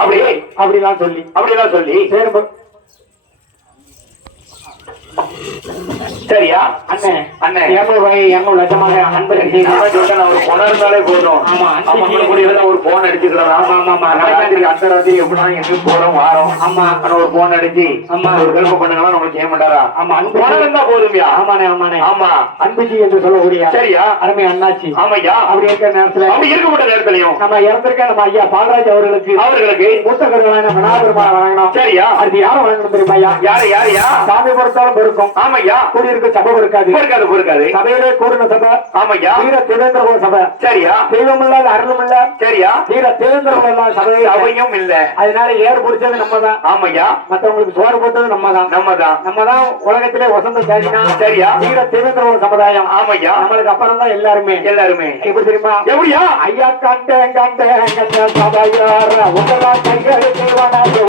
அப்படி அப்படி அப்படிலாம் சொல்லி அப்படிலாம் சொல்லி. சரி. சரியா? அண்ணே அண்ணே. இருநூறு ரூபாய் இருநூறு லட்சமாக அன்பருக்கு நான் சொல்றேன், ஒரு பொணம் இருந்தாலே போதும். ஆமா, அம்மா கூட இருந்தா ஒரு போன் அடிச்சுக்கலாம் ஆமா, ஆமா, ஆமா. ராத்திரி அந்த ராத்திரி எப்படினா எங்க போறோம் வாரோம். ஆமா. ஆனா ஒரு போன் அடிச்சு ஆமா. ஒரு கல்ப நம்மளுக்கு செய்ய மாட்டாரா ஆமா, அன்பு- பணம் இருந்தா போதும்யா ஆமாண்ணே ஆமாண்ணே. ஆமா. அன்புஜி என்று சொல்லக்கூடிய சரியா? அருமை அண்ணாச்சி. ஆமையா அப்படி இருக்கிற நேரத்துல அப்படி இருக்கப்பட்ட நேரத்திலையும் நம்ம இறந்திருக்க நம்ம ஐயா பாலராஜ் அவர்களுக்கு அவர்களுக்கு. வழங்கணும் சரியா? அடுத்து யாரும் வழங்கணும் தெரியுமா ஐயா? யாரு யாரையா சாமி பொறுத்தாலும் பெருக்கும் ஆமையா? கூடியிருக்க சபை இருக்காது பொறுக்காது பொறுக்காது. சபையிலே கூடின சபை. ஆமையா? வீர தேவேந்திர சபை. சரியா? தெய்வம் இல்லாத அருளும் இல்ல சரியா? வீர தேவேந்திர இல்லாத சபை அவையும் இல்ல. அதனால ஏறு பிடிச்சது நம்ம தான் ஆமையா? மத்தவங்களுக்கு சோறு போட்டது நம்ம தான் நம்ம தான் நம்ம தான் உலகத்திலே வசந்த சாதினா சரியா? வீர தேவேந்திர சமுதாயம். ஆமையா? நம்மளுக்கு அப்புறம் தான் எல்லாருமே. எல்லாருமே. எப்படி தெரியுமா? எப்படியா? ஐயா கண்டேன் கண்டேன் கண்டேன் சபையார் உங்களா கைகள் செய்வானா